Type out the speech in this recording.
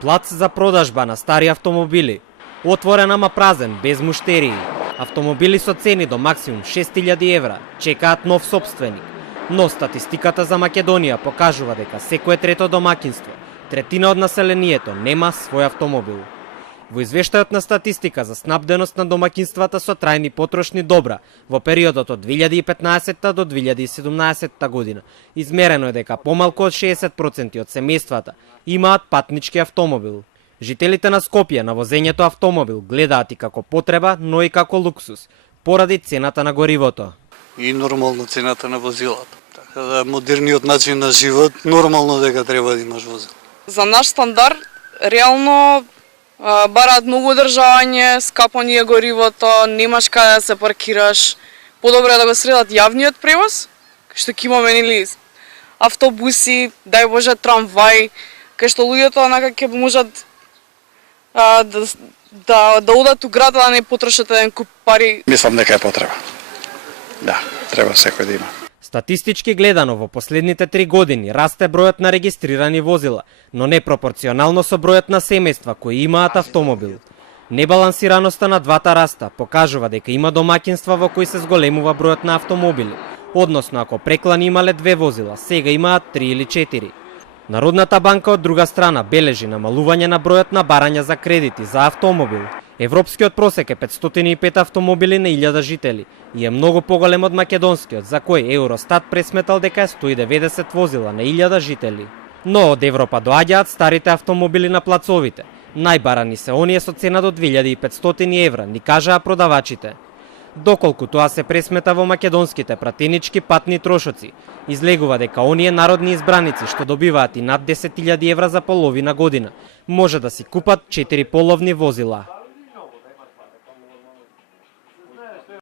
Плац за продажба на стари автомобили. Отворен ама празен, без муштерии. Автомобили со цени до максимум 6000 евра чекаат нов собственик. Но статистиката за Македонија покажува дека секое трето домаќинство, третина од населението, нема свој автомобил. Во извештајот на статистика за снабденост на домаќинствата со трајни потрошни добра во периодот од 2015 до 2017 година, измерено е дека помалку од 60% од семејствата имаат патнички автомобил. Жителите на Скопје на возењето автомобил гледаат и како потреба, но и како луксус, поради цената на горивото. И нормално цената на возилата. Така да модерниот начин на живот, нормално дека треба да имаш возило. За наш стандард, реално бараат многу одржавање, скапо ни е горивото, немаш каде да се паркираш. Подобро е да го средат јавниот превоз, што ќе имаме нели автобуси, дај Боже трамвај, кај што луѓето онака ќе можат да одат у град, да не потрошат еден куп пари. Мислам дека е потреба. Да, треба секој да има. Статистички гледано, во последните 3 години расте бројот на регистрирани возила, но не пропорционално со бројот на семејства кои имаат автомобил. Небалансираноста на двата раста покажува дека има домаќинства во кои се зголемува бројот на автомобили, односно ако преклани имале 2 возила, сега имаат 3 или 4. Народната банка од друга страна бележи намалување на бројот на барања за кредити за автомобил. Европскиот просек е 505 автомобили на 1000 жители и е многу поголем од македонскиот, за кој Евростат пресметал дека е 190 возила на 1000 жители. Но од Европа доаѓаат старите автомобили на плацовите. Најбарани се оние со цена до 2500 евра, ни кажаа продавачите. Доколку тоа се пресмета во македонските пратенички патни трошоци, излегува дека оние народни избраници што добиваат и над 10.000 евра за половина година, може да си купат 4 половни возила.